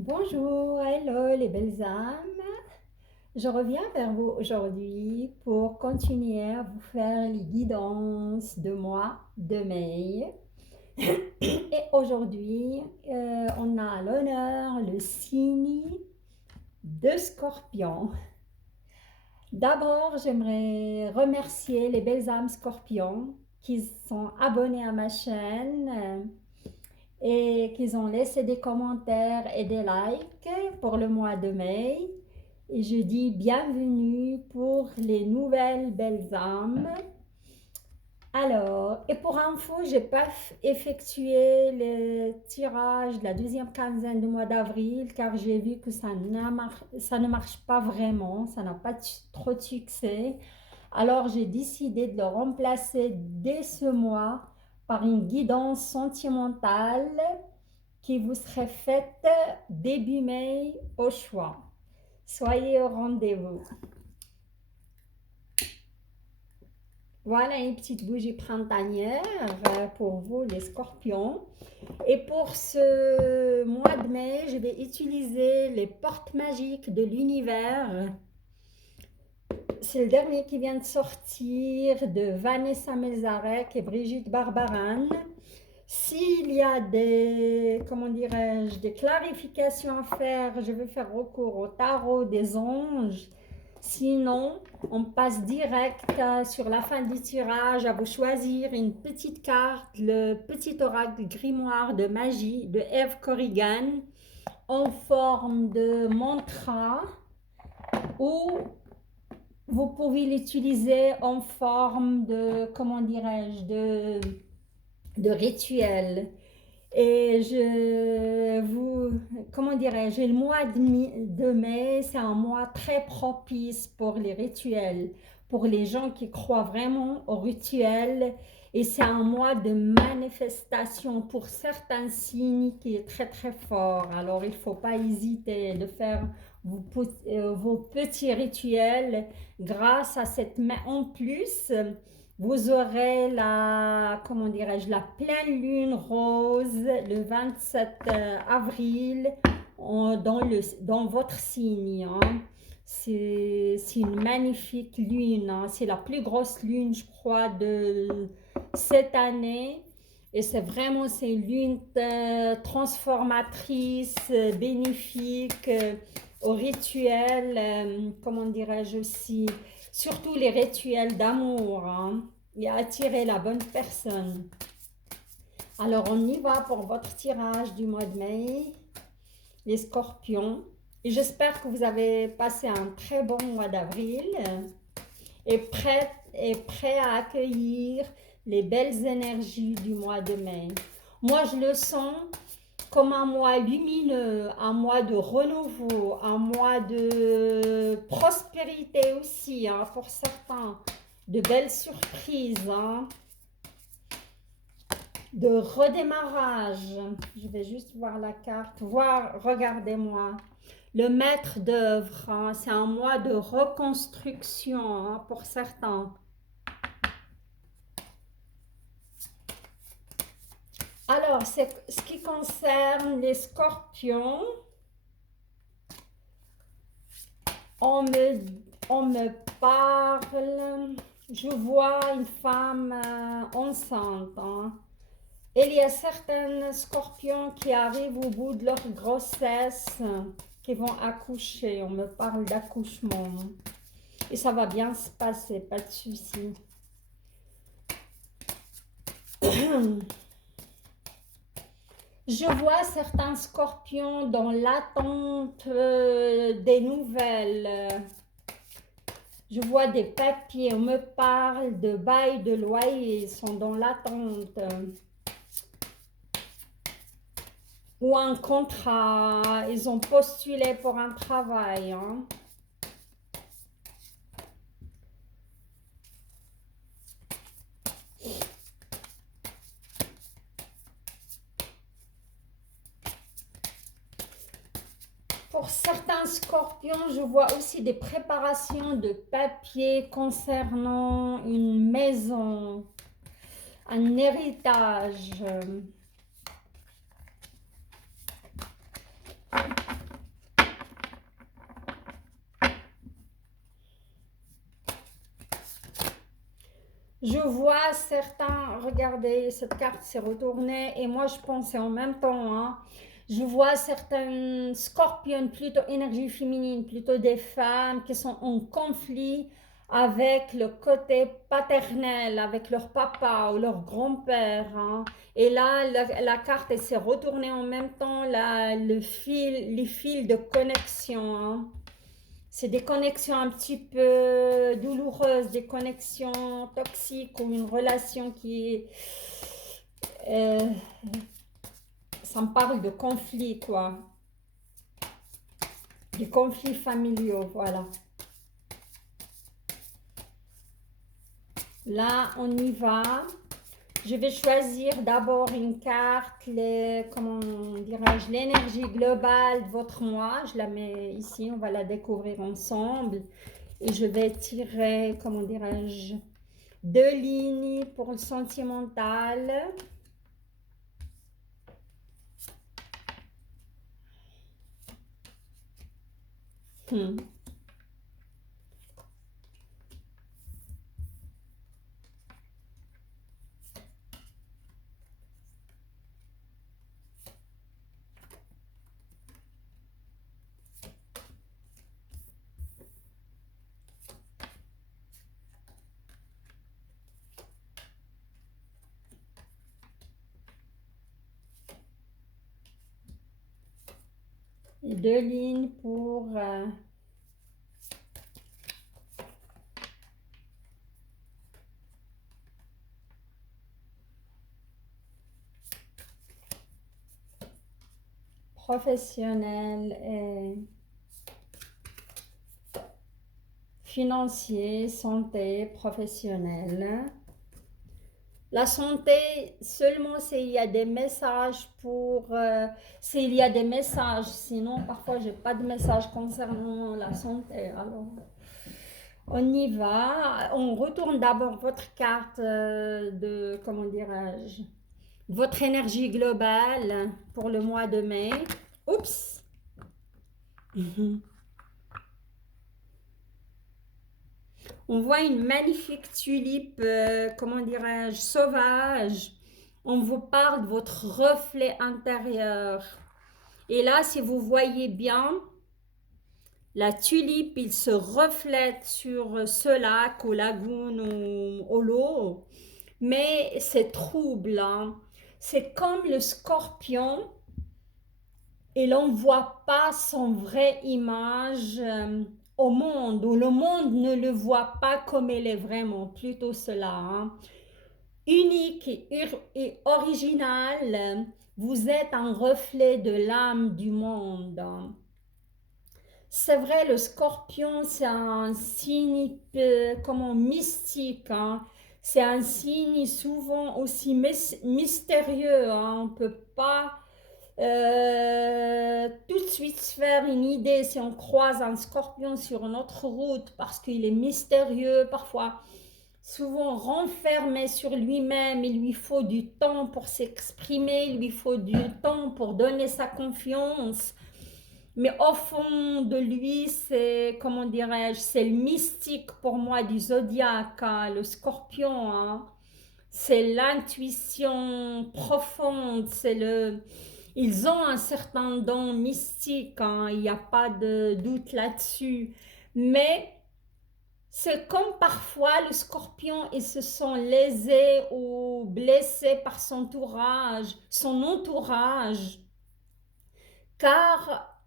Bonjour, hello les belles âmes. Je reviens vers vous aujourd'hui pour continuer à vous faire les guidances de mois de mai. Et aujourd'hui, on a à l'honneur le signe de Scorpion. D'abord, j'aimerais remercier les belles âmes Scorpions qui sont abonnées à ma chaîne et qu'ils ont laissé des commentaires et des likes pour le mois de mai. Et je dis bienvenue pour les nouvelles belles âmes. Alors, et pour info, je n'ai pas effectué le tirage de la deuxième quinzaine du mois d'avril car j'ai vu que ça ne marche pas vraiment, ça n'a pas trop de succès. Alors, j'ai décidé de le remplacer dès ce mois par une guidance sentimentale qui vous serait faite début mai au choix. Soyez au rendez-vous. Voilà une petite bougie printanière pour vous les scorpions. Et pour ce mois de mai, je vais utiliser les portes magiques de l'univers. C'est le dernier qui vient de sortir de Vanessa Melzarek et Brigitte Barbaran. S'il y a des, comment dirais-je, des clarifications à faire, je vais faire recours au tarot des anges. Sinon, on passe direct sur la fin du tirage à vous choisir une petite carte, le petit oracle grimoire de magie de Eve Corrigan en forme de mantra ou vous pouvez l'utiliser en forme de, comment dirais-je, de rituel. Et comment dirais-je, le mois de mai, c'est un mois très propice pour les rituels, pour les gens qui croient vraiment aux rituels. Et c'est un mois de manifestation pour certains signes qui est très très fort. Alors il ne faut pas hésiter de faire vos petits rituels grâce à cette main. En plus, vous aurez la, comment dirais-je, la pleine lune rose le 27 avril dans votre signe. Hein. C'est une magnifique lune. Hein. C'est la plus grosse lune, je crois, de cette année. Et c'est une lune transformatrice, bénéfique, au rituel, comment dirais-je aussi, surtout les rituels d'amour, hein, et attirer la bonne personne. Alors on y va pour votre tirage du mois de mai, les scorpions. Et j'espère que vous avez passé un très bon mois d'avril et prêt à accueillir les belles énergies du mois de mai. Moi je le sens comme un mois lumineux, un mois de renouveau, un mois de prospérité aussi, hein, pour certains, de belles surprises, hein, de redémarrage. Je vais juste voir la carte, regardez-moi. Le maître d'œuvre, hein, c'est un mois de reconstruction, hein, pour certains. Alors, c'est ce qui concerne les scorpions. On me parle, je vois une femme enceinte. Hein. Il y a certains scorpions qui arrivent au bout de leur grossesse, qui vont accoucher. On me parle d'accouchement. Et ça va bien se passer, pas de souci. Je vois certains scorpions dans l'attente des nouvelles. Je vois des papiers, on me parle de bail de loyer, ils sont dans l'attente. Ou un contrat, ils ont postulé pour un travail. Hein. Pour certains scorpions, je vois aussi des préparations de papiers concernant une maison, un héritage. Je vois certains, regardez, cette carte s'est retournée et moi je pensais en même temps, hein, je vois certains scorpions, plutôt énergie féminine, plutôt des femmes qui sont en conflit avec le côté paternel, avec leur papa ou leur grand-père, hein. Et là, la carte elle s'est retournée en même temps, les fils de connexion, hein. C'est des connexions un petit peu douloureuses, des connexions toxiques ou une relation qui est... euh, ça me parle de conflits, quoi. Des conflits familiaux, voilà. Là, on y va. Je vais choisir d'abord une carte, comment dirais-je, l'énergie globale de votre moi. Je la mets ici, on va la découvrir ensemble. Et je vais tirer, comment dirais-je, deux lignes pour le sentimental. Hmm. Et deux lignes pour professionnel et financier, santé, professionnel. La santé, seulement s'il y a des messages s'il y a des messages, sinon parfois j'ai pas de messages concernant la santé. Alors, on y va. On retourne d'abord votre carte de, comment dirais-je, votre énergie globale pour le mois de mai. Oups! Mhm. On voit une magnifique tulipe, comment dirais-je, sauvage. On vous parle de votre reflet intérieur. Et là, si vous voyez bien, la tulipe, il se reflète sur ce lac ou lagune ou l'eau. Mais c'est trouble, hein. C'est comme le scorpion et l'on ne voit pas son vraie image au monde, ou le monde ne le voit pas comme elle est vraiment, plutôt cela, hein. Unique et original, vous êtes un reflet de l'âme du monde. C'est vrai, le scorpion, c'est un signe comment, mystique, hein. C'est un signe souvent aussi mystérieux, hein. On ne peut pas tout de suite se faire une idée si on croise un scorpion sur notre route parce qu'il est mystérieux, parfois souvent renfermé sur lui-même. Il lui faut du temps pour s'exprimer, il lui faut du temps pour donner sa confiance. Mais au fond de lui, c'est, comment dirais-je, c'est le mystique pour moi du zodiaque, hein, le scorpion, hein. C'est l'intuition profonde, c'est le... Ils ont un certain don mystique, hein, il n'y a pas de doute là-dessus. Mais c'est comme parfois le scorpion, ils se sont lésés ou blessés par son entourage, car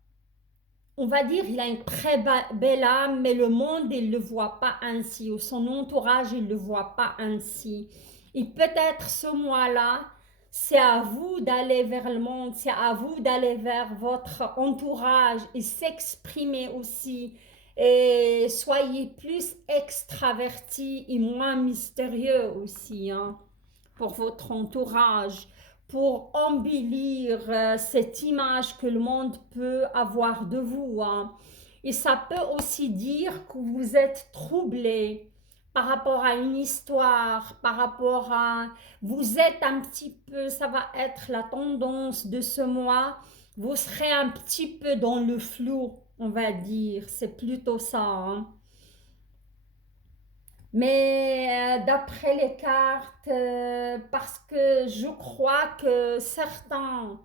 on va dire il a une très belle âme, mais le monde il ne le voit pas ainsi, ou son entourage il ne le voit pas ainsi. Et peut-être ce mois-là, c'est à vous d'aller vers le monde, c'est à vous d'aller vers votre entourage et s'exprimer aussi. Et soyez plus extravertis et moins mystérieux aussi, hein, pour votre entourage, pour embellir cette image que le monde peut avoir de vous, hein. Et ça peut aussi dire que vous êtes troublé par rapport à une histoire, par rapport à... Vous êtes un petit peu, ça va être la tendance de ce mois, vous serez un petit peu dans le flou, on va dire. C'est plutôt ça, hein. Mais d'après les cartes, parce que je crois que certains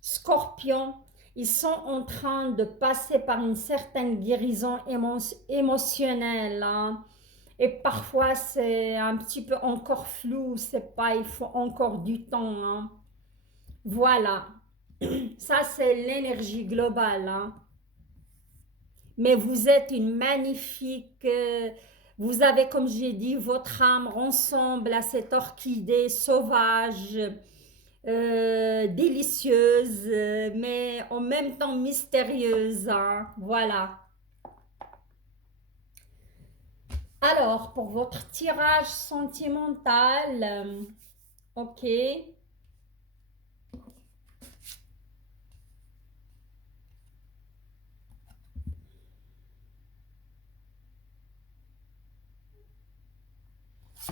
scorpions, ils sont en train de passer par une certaine guérison émotionnelle, hein. Et parfois c'est un petit peu encore flou, c'est pas, il faut encore du temps, hein. Voilà, ça c'est l'énergie globale, hein. Mais vous êtes une magnifique, vous avez, comme j'ai dit, votre âme ressemble à cette orchidée sauvage, délicieuse, mais en même temps mystérieuse, hein. Voilà. Alors, pour votre tirage sentimental, ok.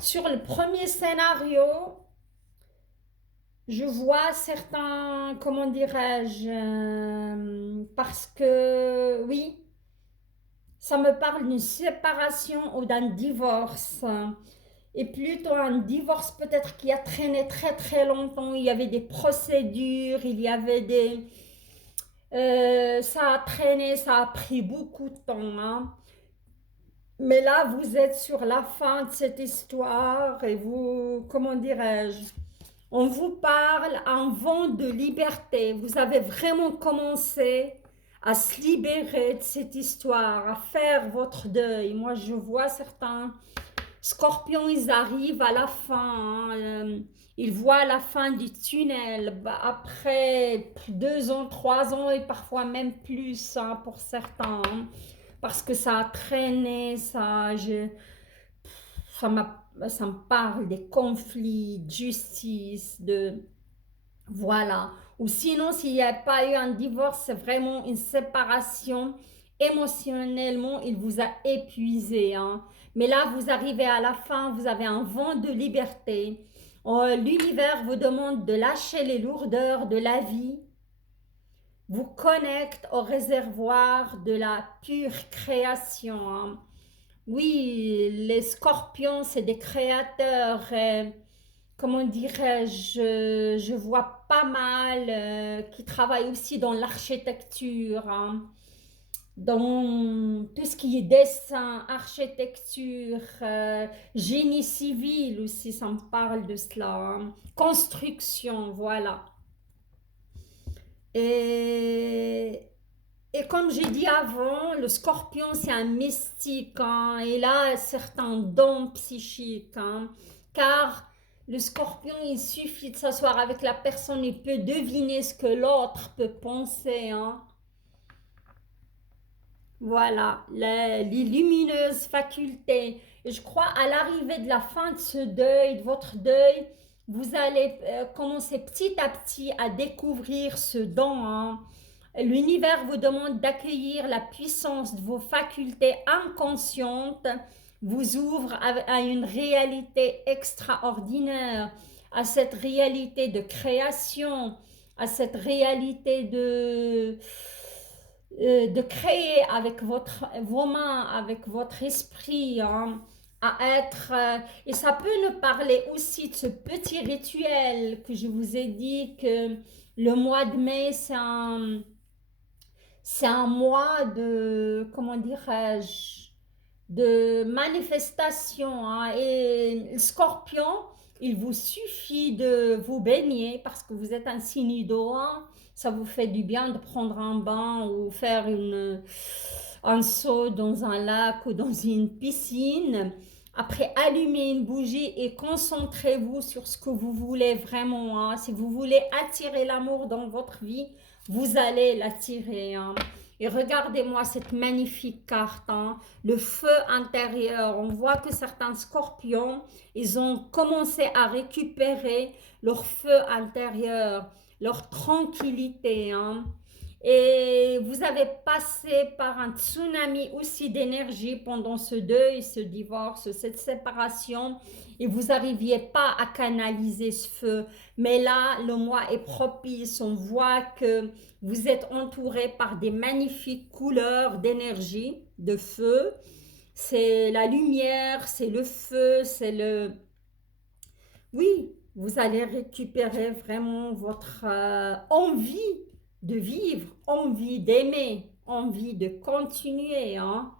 Sur le premier scénario, je vois certains, comment dirais-je, parce que oui, ça me parle d'une séparation ou d'un divorce. Et plutôt un divorce peut-être qui a traîné très très longtemps. Il y avait des procédures, il y avait des... ça a traîné, ça a pris beaucoup de temps, hein. Mais là, vous êtes sur la fin de cette histoire et vous, comment dirais-je, on vous parle un vent de liberté. Vous avez vraiment commencé à se libérer de cette histoire, à faire votre deuil. Moi, je vois certains scorpions, ils arrivent à la fin, hein. Ils voient la fin du tunnel. Bah, après 2 ans, 3 ans et parfois même plus, hein, pour certains, hein. Parce que ça a traîné, ça me parle des conflits, de justice, de... Voilà. Ou sinon, s'il n'y a pas eu un divorce, c'est vraiment une séparation. Émotionnellement, il vous a épuisé, hein. Mais là, vous arrivez à la fin, vous avez un vent de liberté. L'univers vous demande de lâcher les lourdeurs de la vie, vous connecte au réservoir de la pure création, hein. Oui, les scorpions, c'est des créateurs. Comment dirais-je, je vois pas mal qui travaillent aussi dans l'architecture, hein. Dans tout ce qui est dessin, architecture, génie civil aussi, ça me parle de cela, hein. Construction, voilà. Et, et comme j'ai dit avant, le scorpion, c'est un mystique, hein. Il a certains dons psychiques, hein. Car le scorpion, il suffit de s'asseoir avec la personne, il peut deviner ce que l'autre peut penser, hein. Voilà, les lumineuses facultés. Et je crois à l'arrivée de la fin de ce deuil, de votre deuil, vous allez commencer petit à petit à découvrir ce don, hein. L'univers vous demande d'accueillir la puissance de vos facultés inconscientes, vous ouvre à une réalité extraordinaire, à cette réalité de création, à cette réalité de créer avec vos mains, avec votre esprit, hein, à être... et ça peut nous parler aussi de ce petit rituel que je vous ai dit que le mois de mai, c'est un mois de, comment dirais-je, de manifestation, hein. Et le scorpion, il vous suffit de vous baigner parce que vous êtes un signe d'eau, hein. Ça vous fait du bien de prendre un bain ou faire un saut dans un lac ou dans une piscine. Après, allumez une bougie et concentrez-vous sur ce que vous voulez vraiment, hein. Si vous voulez attirer l'amour dans votre vie, vous allez l'attirer, hein. Et regardez-moi cette magnifique carte, hein. Le feu intérieur. On voit que certains scorpions, ils ont commencé à récupérer leur feu intérieur, leur tranquillité, hein. Et vous avez passé par un tsunami aussi d'énergie pendant ce deuil, ce divorce, cette séparation, et vous n'arriviez pas à canaliser ce feu. Mais là, le mois est propice, on voit que vous êtes entouré par des magnifiques couleurs d'énergie, de feu. c'est la lumière, c'est le feu, c'est le... Oui, vous allez récupérer vraiment votre envie de vivre, envie d'aimer, envie de continuer, hein.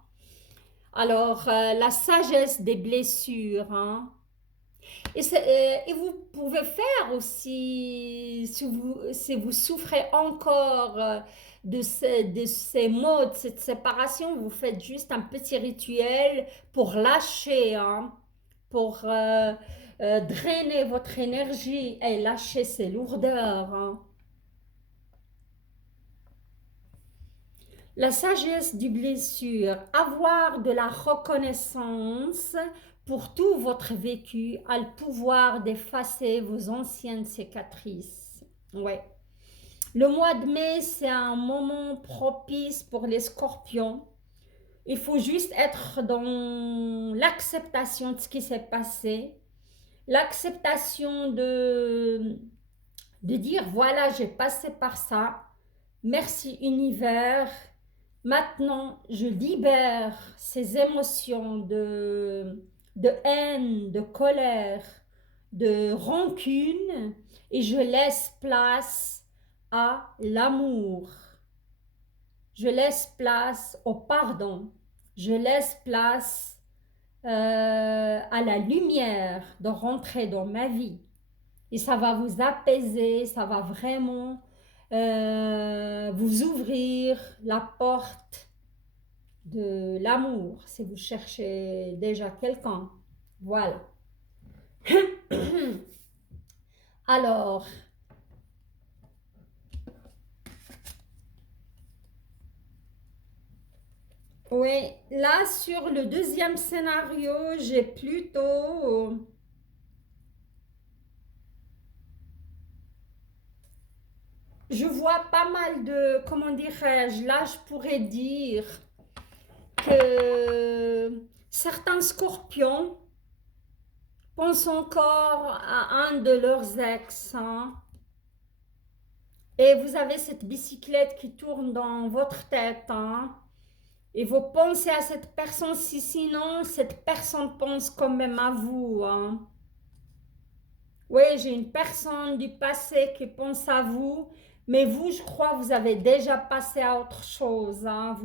Alors, la sagesse des blessures, hein. Et vous pouvez faire aussi, si vous souffrez encore de ces maux, de cette séparation, vous faites juste un petit rituel pour lâcher, hein, pour drainer votre énergie et lâcher ces lourdeurs, hein. La sagesse du blessure, avoir de la reconnaissance pour tout votre vécu, a le pouvoir d'effacer vos anciennes cicatrices. Ouais. Le mois de mai, c'est un moment propice pour les scorpions. Il faut juste être dans l'acceptation de ce qui s'est passé, l'acceptation de dire voilà, j'ai passé par ça, merci univers. Maintenant, je libère ces émotions de haine, de colère, de rancune et je laisse place à l'amour. Je laisse place au pardon. Je laisse place à la lumière de rentrer dans ma vie. Et ça va vous apaiser, ça va vraiment vous ouvrir la porte de l'amour si vous cherchez déjà quelqu'un. Voilà. Alors, oui, là sur le deuxième scénario, j'ai plutôt... Je vois pas mal de, comment dirais-je, là je pourrais dire que certains scorpions pensent encore à un de leurs ex, hein. Et vous avez cette bicyclette qui tourne dans votre tête, hein. Et vous pensez à cette personne, si sinon cette personne pense quand même à vous, hein. Oui, j'ai une personne du passé qui pense à vous, mais vous, je crois, vous avez déjà passé à autre chose, hein.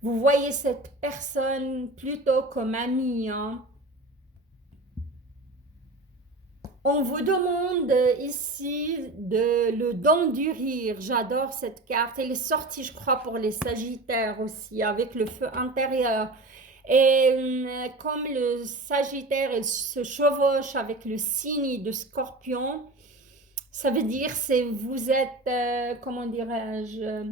Vous voyez cette personne plutôt comme amie, hein. On vous demande ici le don du rire. J'adore cette carte. Elle est sortie, je crois, pour les Sagittaires aussi, avec le feu intérieur. Et comme le Sagittaire, il se chevauche avec le signe de Scorpion, ça veut dire que vous êtes, comment dirais-je,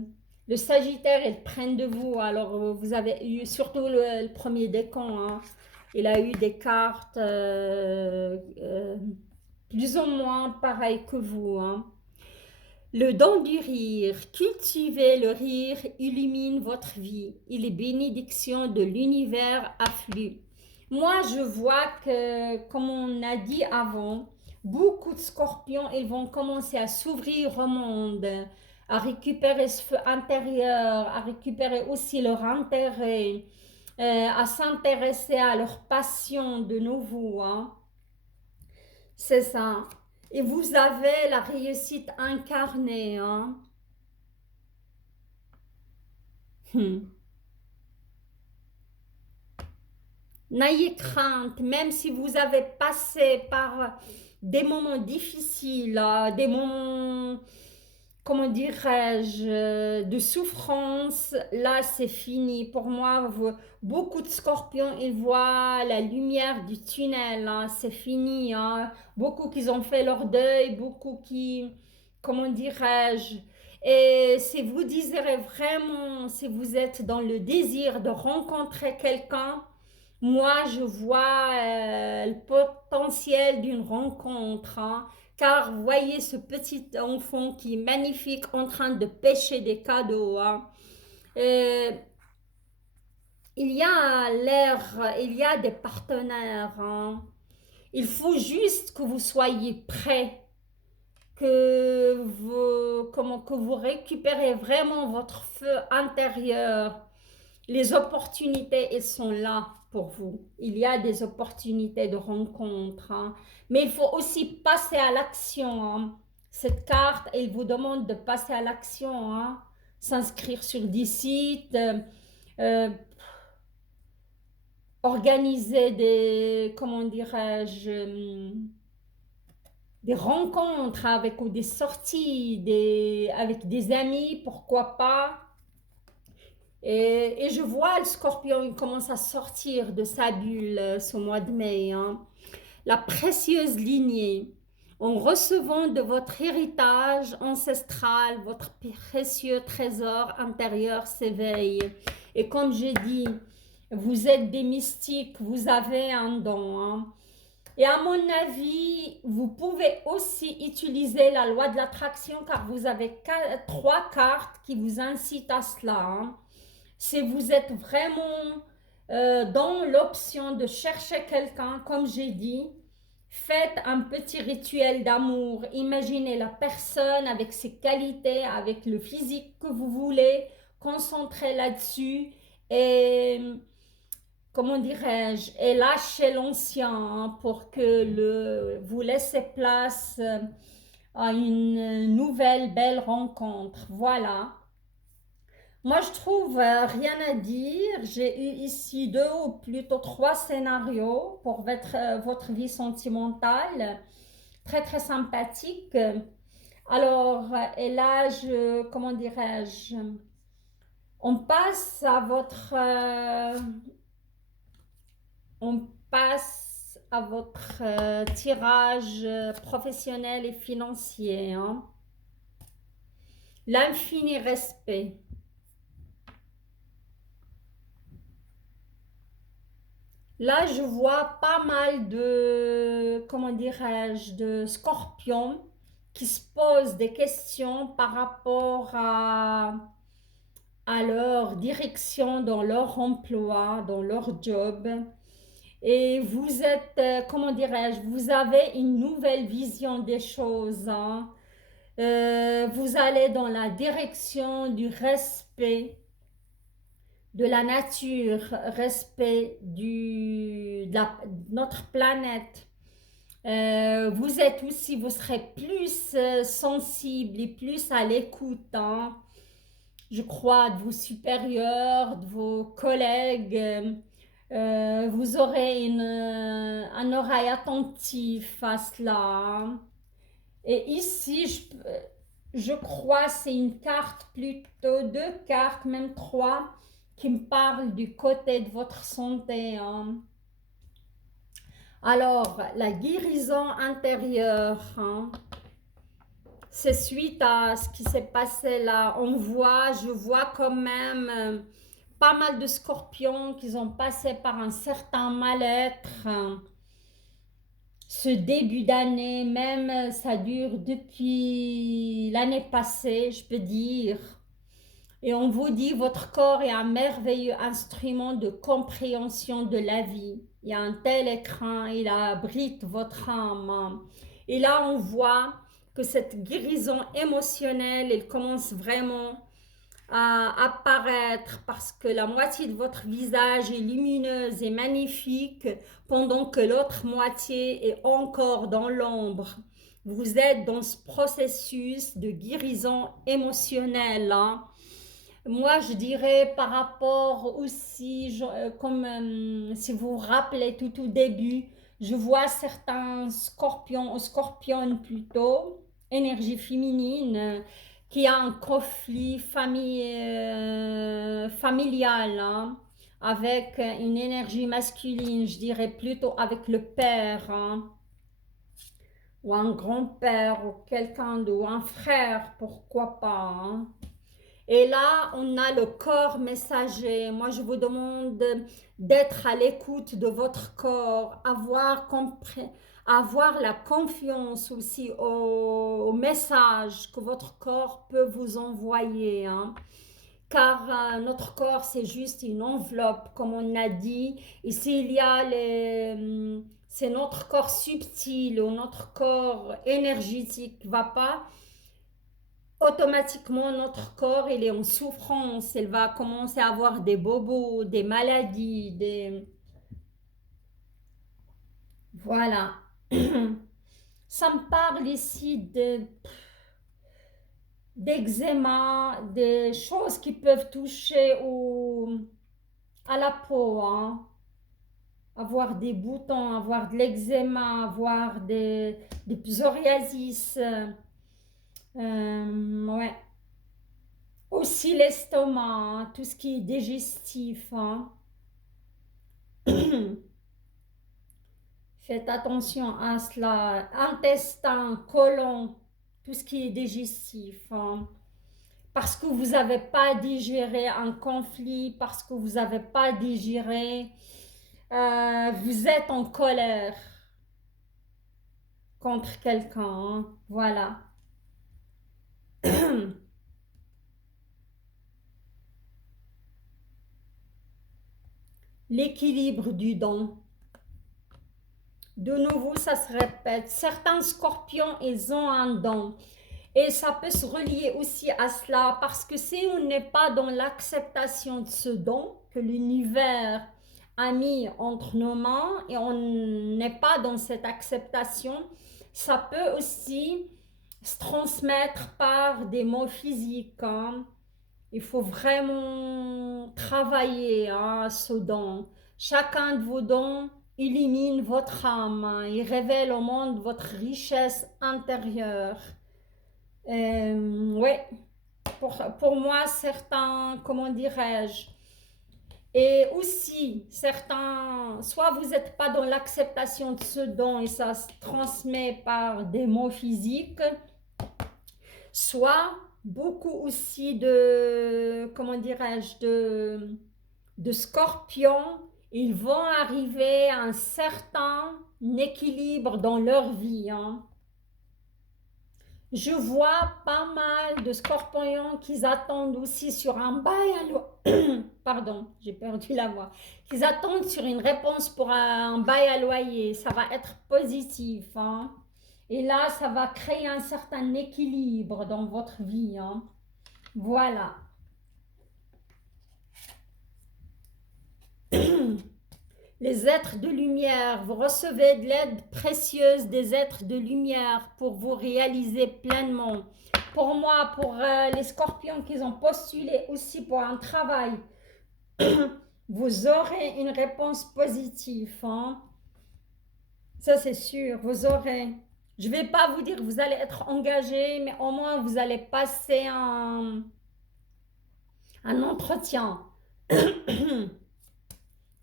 le Sagittaire, il prend de vous. Alors, vous avez eu surtout le premier décan, hein. Il a eu des cartes plus ou moins pareilles que vous, hein. Le don du rire, cultivez le rire, illumine votre vie et les bénédictions de l'univers affluent. Moi, je vois que, comme on a dit avant, beaucoup de scorpions, ils vont commencer à s'ouvrir au monde, à récupérer ce feu intérieur, à récupérer aussi leur intérêt, à s'intéresser à leur passion de nouveau, hein. C'est ça. Et vous avez la réussite incarnée, hein. Hmm. N'ayez crainte, même si vous avez passé par des moments difficiles, des moments, comment dirais-je, de souffrance, là c'est fini. Pour moi, beaucoup de scorpions, ils voient la lumière du tunnel, hein, c'est fini, hein. Beaucoup qui ont fait leur deuil, beaucoup qui, comment dirais-je, et si vous désirez vraiment, si vous êtes dans le désir de rencontrer quelqu'un, moi, je vois le potentiel d'une rencontre, hein, car vous voyez ce petit enfant qui est magnifique en train de pêcher des cadeaux, hein. Euh, il y a l'air, il y a des partenaires, hein. Il faut juste que vous soyez prêts, que vous récupérez vraiment votre feu intérieur. Les opportunités, elles sont là. pour vous. Il y a des opportunités de rencontres, hein. Mais il faut aussi passer à l'action, hein. Cette carte, elle vous demande de passer à l'action, hein. S'inscrire sur des sites, euh, organiser des, comment dirais-je, des rencontres avec ou des sorties avec des amis, pourquoi pas. Et je vois le scorpion, il commence à sortir de sa bulle ce mois de mai, hein. La précieuse lignée. En recevant de votre héritage ancestral, votre précieux trésor intérieur s'éveille. Et comme j'ai dit, vous êtes des mystiques, vous avez un don, hein. Et à mon avis, vous pouvez aussi utiliser la loi de l'attraction car vous avez trois cartes qui vous incitent à cela, hein. Si vous êtes vraiment dans l'option de chercher quelqu'un, comme j'ai dit, faites un petit rituel d'amour. Imaginez la personne avec ses qualités, avec le physique que vous voulez. Concentrez là-dessus et, comment dirais-je, et lâchez l'ancien, hein, pour que vous laissez place à une nouvelle belle rencontre. Voilà. Moi, je trouve rien à dire. J'ai eu ici deux ou plutôt trois scénarios pour votre vie sentimentale. Très, très sympathique. Alors, et là, comment dirais-je, on passe à on passe à votre tirage professionnel et financier, hein. L'infini respect. Là, je vois pas mal de, comment dirais-je, de scorpions qui se posent des questions par rapport à leur direction dans leur emploi, dans leur job. Et vous êtes, comment dirais-je, vous avez une nouvelle vision des choses, hein. Vous allez dans la direction du respect de la nature, respect de notre planète. Vous êtes aussi, vous serez plus sensible et plus à l'écoute, hein, je crois, de vos supérieurs, de vos collègues. Vous aurez un oreille attentif à cela, hein. Et ici, je crois c'est une carte, plutôt deux cartes, même trois, qui me parlent du côté de votre santé, hein. Alors, la guérison intérieure, hein, c'est suite à ce qui s'est passé là. Je vois quand même pas mal de scorpions qui ont passé par un certain mal-être, hein. Ce début d'année, même ça dure depuis l'année passée, je peux dire. Et on vous dit, votre corps est un merveilleux instrument de compréhension de la vie. Il y a un tel écran, il abrite votre âme. Et là, on voit que cette guérison émotionnelle, elle commence vraiment à apparaître parce que la moitié de votre visage est lumineuse et magnifique pendant que l'autre moitié est encore dans l'ombre. Vous êtes dans ce processus de guérison émotionnelle, hein. Moi, je dirais par rapport aussi, comme si vous vous rappelez tout au début, je vois certains scorpions, scorpionnes plutôt, énergie féminine, qui a un conflit familial, hein, avec une énergie masculine, je dirais plutôt avec le père, hein, ou un grand-père, ou ou un frère, pourquoi pas, hein. Et là, on a le corps messager. Moi, je vous demande d'être à l'écoute de votre corps, avoir la confiance aussi au message que votre corps peut vous envoyer, hein. Car notre corps, c'est juste une enveloppe, comme on a dit. Et s'il y a c'est notre corps subtil ou notre corps énergétique va pas, automatiquement notre corps il est en souffrance, il va commencer à avoir des bobos, des maladies, Voilà. Ça me parle ici d'eczéma, des choses qui peuvent toucher à la peau, hein. Avoir des boutons, avoir de l'eczéma, avoir des psoriasis. Ouais. Aussi l'estomac, hein, tout ce qui est digestif, hein. Faites attention à cela. Intestin, côlon, tout ce qui est digestif, hein. Parce que vous n'avez pas digéré un conflit, parce que vous n'avez pas digéré, vous êtes en colère contre quelqu'un, hein. Voilà. L'équilibre du don. De nouveau, ça se répète. Certains scorpions, ils ont un don. Et ça peut se relier aussi à cela parce que si on n'est pas dans l'acceptation de ce don que l'univers a mis entre nos mains et on n'est pas dans cette acceptation, ça peut aussi se transmettre par des mots physiques, hein. Il faut vraiment travailler, hein, ce don. Chacun de vos dons illumine votre âme, hein. Il révèle au monde votre richesse intérieure. Ouais, pour moi, certains, comment dirais-je, et aussi certains, soit vous n'êtes pas dans l'acceptation de ce don et ça se transmet par des mots physiques, soit beaucoup aussi de, comment dirais-je, de scorpions, ils vont arriver à un certain équilibre dans leur vie, hein. Je vois pas mal de scorpions qui attendent aussi sur un bail à loyer. Pardon, j'ai perdu la voix. Qui attendent sur une réponse pour un bail à loyer. Ça va être positif, hein. Et là, ça va créer un certain équilibre dans votre vie, hein. Voilà. Les êtres de lumière, vous recevez de l'aide précieuse des êtres de lumière pour vous réaliser pleinement. Pour moi, pour les scorpions qui ont postulé aussi pour un travail, vous aurez une réponse positive, hein. Ça c'est sûr, vous aurez. Je ne vais pas vous dire que vous allez être engagé, mais au moins vous allez passer un entretien.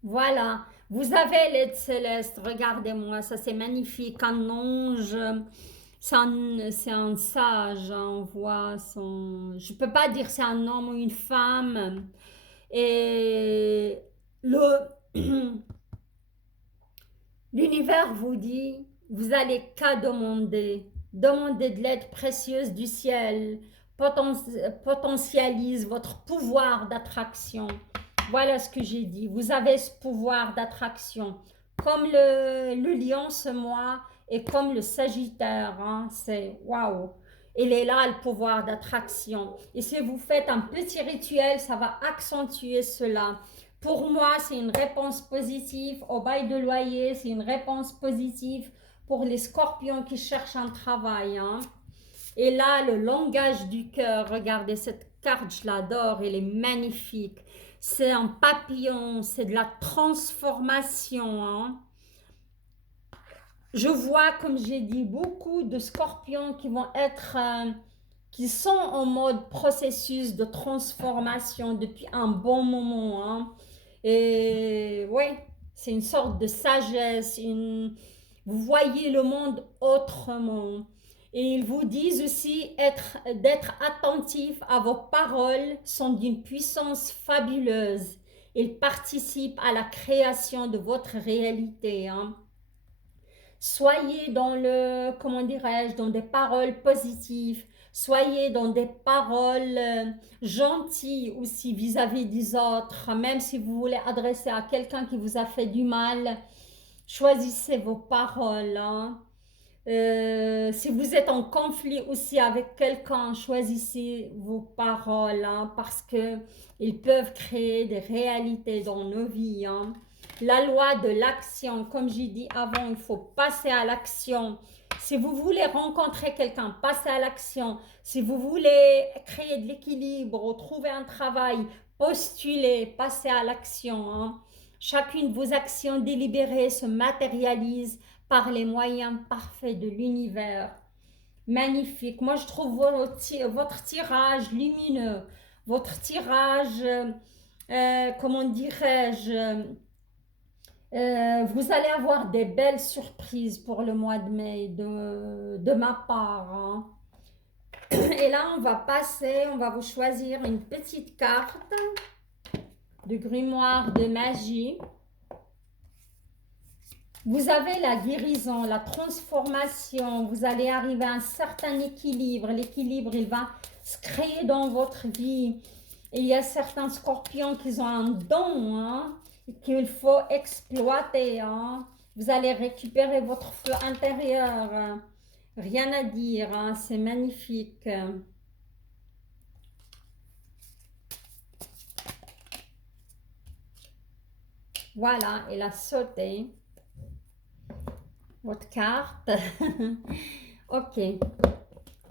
Voilà, vous avez l'aide céleste, regardez-moi, ça c'est magnifique, un ange, c'est un sage, hein, on voit son... Je ne peux pas dire c'est un homme ou une femme, et le... l'univers vous dit, vous allez qu'à demander, demander de l'aide précieuse du ciel, potentialise votre pouvoir d'attraction. Voilà ce que j'ai dit. Vous avez ce pouvoir d'attraction. Comme le lion ce mois et comme le sagittaire, hein, c'est waouh. Il est là le pouvoir d'attraction. Et si vous faites un petit rituel, ça va accentuer cela. Pour moi, c'est une réponse positive au bail de loyer. C'est une réponse positive pour les scorpions qui cherchent un travail, hein. Et là, le langage du cœur, regardez cette carte, je l'adore, elle est magnifique. C'est un papillon, c'est de la transformation, hein. Je vois, comme j'ai dit, beaucoup de scorpions qui vont être, qui sont en mode processus de transformation depuis un bon moment, hein. Et ouais, c'est une sorte de sagesse, vous voyez le monde autrement. Et ils vous disent aussi d'être attentif à vos paroles sont d'une puissance fabuleuse. Ils participent à la création de votre réalité, hein. Soyez dans le, comment dirais-je, dans des paroles positives. Soyez dans des paroles gentilles aussi vis-à-vis des autres. Même si vous voulez adresser à quelqu'un qui vous a fait du mal, choisissez vos paroles, hein. Si vous êtes en conflit aussi avec quelqu'un, choisissez vos paroles, hein, parce que ils peuvent créer des réalités dans nos vies, hein. la loi de l'action. Comme j'ai dit avant, il faut passer à l'action. Si vous voulez rencontrer quelqu'un, passez à l'action. Si vous voulez créer de l'équilibre ou trouver un travail, postulez, passez à l'action. Hein. Chacune de vos actions délibérées se matérialise par les moyens parfaits de l'univers. Magnifique. Moi, je trouve votre tirage lumineux, votre tirage, comment dirais-je, vous allez avoir des belles surprises pour le mois de mai de ma part. Hein. Et là, on va passer, on va vous choisir une petite carte de grimoire de magie. Vous avez la guérison, la transformation, vous allez arriver à un certain équilibre. L'équilibre, il va se créer dans votre vie. Il y a certains scorpions qui ont un don hein, qu'il faut exploiter. Hein. Vous allez récupérer votre feu intérieur. Rien à dire, hein, c'est magnifique. Voilà, elle a sauté. Votre carte. Ok.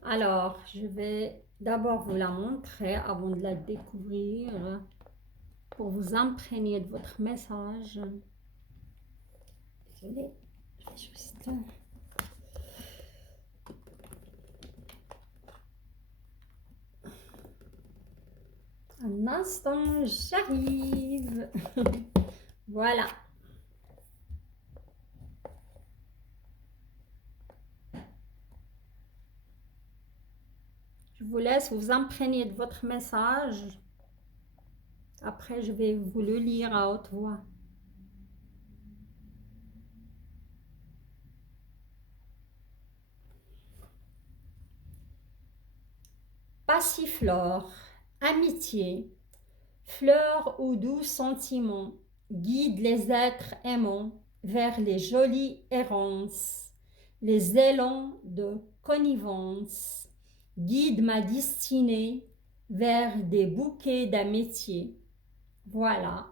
Alors, je vais d'abord vous la montrer avant de la découvrir pour vous imprégner de votre message. Désolée, je vais juste... Un instant, j'arrive. Voilà. Je vous laisse vous imprégner de votre message. Après, je vais vous le lire à haute voix. Passiflore, amitié, fleurs ou doux sentiments, guide les êtres aimants vers les jolies errances, les élans de connivence, guide ma destinée vers des bouquets d'amitié. Voilà.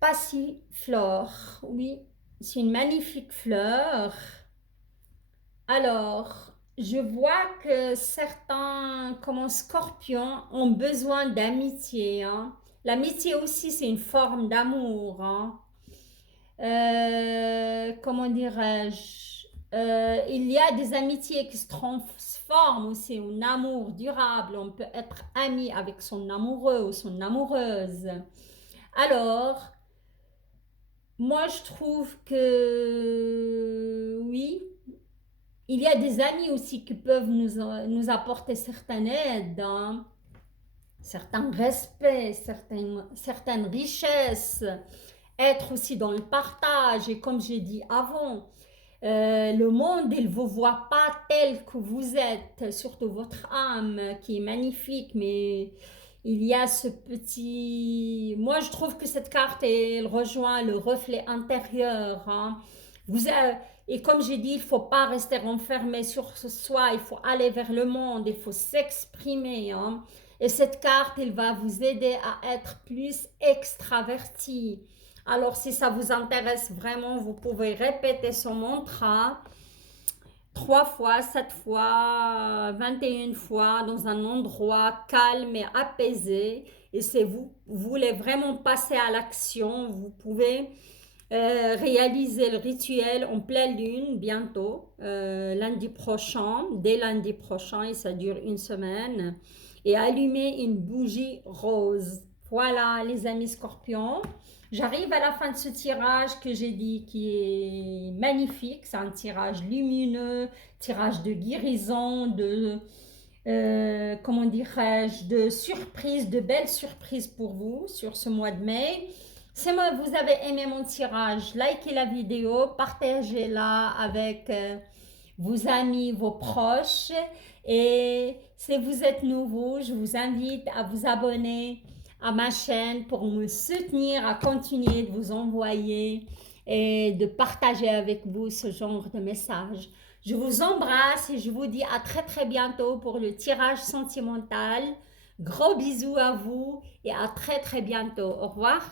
Passiflore, oui, c'est une magnifique fleur. Alors, je vois que certains, comme un scorpion, ont besoin d'amitié. Hein. L'amitié aussi, c'est une forme d'amour. Hein. Comment dirais-je il y a des amitiés qui se transforment aussi en amour durable. On peut être ami avec son amoureux ou son amoureuse. Alors, moi, je trouve que oui, il y a des amis aussi qui peuvent nous apporter certaines aides, hein, certains respects, certaines richesses, être aussi dans le partage. Et comme j'ai dit avant, le monde, il ne vous voit pas tel que vous êtes, surtout votre âme qui est magnifique, mais il y a ce petit... Moi, je trouve que cette carte, elle rejoint le reflet intérieur. Hein. Vous avez... Et comme j'ai dit, il ne faut pas rester renfermé sur soi, il faut aller vers le monde, il faut s'exprimer. Hein. Et cette carte, elle va vous aider à être plus extraverti. Alors, si ça vous intéresse vraiment, vous pouvez répéter ce mantra 3 fois, 7 fois, 21 fois dans un endroit calme et apaisé. Et si vous voulez vraiment passer à l'action, vous pouvez réaliser le rituel en pleine lune bientôt, lundi prochain, dès lundi prochain, et ça dure une semaine, et allumer une bougie rose. Voilà les amis scorpions. J'arrive à la fin de ce tirage que j'ai dit qui est magnifique. C'est un tirage lumineux, tirage de guérison, de comment dirais-je, de surprises, de belles surprises pour vous sur ce mois de mai. Si vous avez aimé mon tirage, likez la vidéo, partagez-la avec vos amis, vos proches. Et si vous êtes nouveau, je vous invite à vous abonner à ma chaîne pour me soutenir, à continuer de vous envoyer et de partager avec vous ce genre de messages. Je vous embrasse et je vous dis à très très bientôt pour le tirage sentimental. Gros bisous à vous et à très très bientôt. Au revoir.